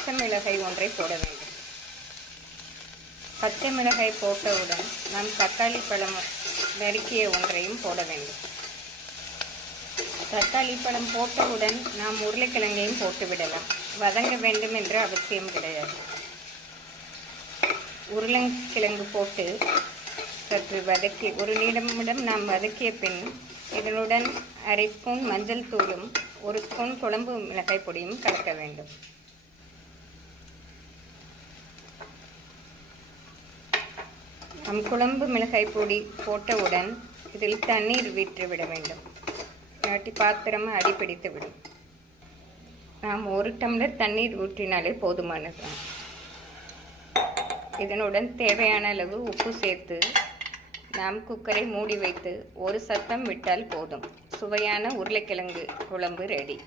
பச்சை மிளகாய் ஒன்றை போட வேண்டும். பச்சை மிளகாய் போட்டவுடன் நாம் தக்காளி பழம் நறுக்கிய ஒன்றையும் போட வேண்டும். தக்காளி பழம் போட்டவுடன் நாம் உருளைக்கிழங்கையும் போட்டு விடலாம். வதங்க வேண்டும் என்ற அவசியம் கிடையாது. உருளைக்கிழங்கு போட்டு சற்று வதக்கி ஒரு நிமிடம் நாம் வதக்கிய பின் இதனுடன் அரை ஸ்பூன் மஞ்சள் தூளும் 1 ஸ்பூன் குழம்பு மிளகாய் பொடியும் கலக்க வேண்டும். நம் குழம்பு மிளகாய் பொடி போட்டவுடன் இதில் தண்ணீர் விட்டுவிட வேண்டும். இல்லாட்டி பாத்திரம் அடிப்பிடித்து விடும். நாம் 1 டம்ளர் தண்ணீர் ஊற்றினாலே போதுமானது. இதனுடன் தேவையான அளவு உப்பு சேர்த்து நாம் குக்கரை மூடி வைத்து 1 சத்தம் விட்டால் போதும். சுவையான உருளைக்கிழங்கு குழம்பு ரெடி.